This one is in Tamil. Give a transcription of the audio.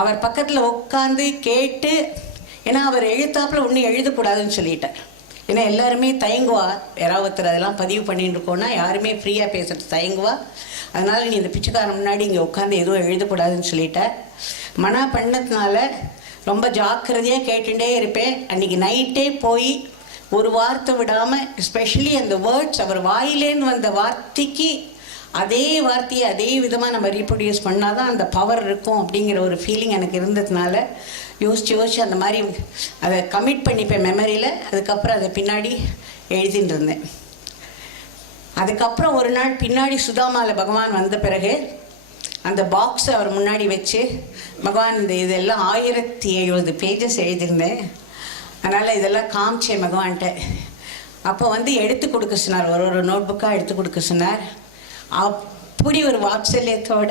அவர் பக்கத்தில் உட்காந்து கேட்டு, ஏன்னா அவர் எழுத்தாப்பில் ஒன்றும் எழுதக்கூடாதுன்னு சொல்லிட்டார். ஏன்னா எல்லாருமே தயங்குவா, யாராவது ஒருத்தர் அதெல்லாம் பதிவு பண்ணிட்டு இருக்கோன்னா யாருமே ஃப்ரீயாக பேசுகிறது தயங்குவா. அதனால் நீ இந்த பிச்சைக்காரன் முன்னாடி இங்கே உட்காந்து எதுவும் எழுதக்கூடாதுன்னு சொல்லிட்டார். மனா பண்ணதுனால ரொம்ப ஜாக்கிரதையாக கேட்டுகிட்டே இருப்பேன். அன்றைக்கி நைட்டே போய் ஒரு வார்த்தை விடாமல், எஸ்பெஷலி அந்த வேர்ட்ஸ், அவர் வாயிலேருந்து வந்த வார்த்தைக்கு அதே வார்த்தையை அதே விதமாக நம்ம ரீப்ரொடியூஸ் பண்ணால் தான் அந்த பவர் இருக்கும் அப்படிங்கிற ஒரு ஃபீலிங் எனக்கு இருந்ததுனால யோசித்து அந்த மாதிரி அதை கமிட் பண்ணிப்பேன் மெமரியில். அதுக்கப்புறம் அதை பின்னாடி எழுதிட்டு இருந்தேன். அதுக்கப்புறம் ஒரு நாள் பின்னாடி சுதாமாவில் பகவான் வந்த பிறகு அந்த பாக்ஸை அவர் முன்னாடி வச்சு, பகவான் இந்த இதெல்லாம் 1070 பேஜஸ் எழுதியிருந்தேன். அதனால் இதெல்லாம் காமிச்சேன் பகவான்கிட்ட. அப்போ எடுத்து கொடுக்க சொன்னார், ஒரு நோட் புக்காக எடுத்து கொடுக்க சொன்னார். அப்படி ஒரு வாத்சல்யத்தோட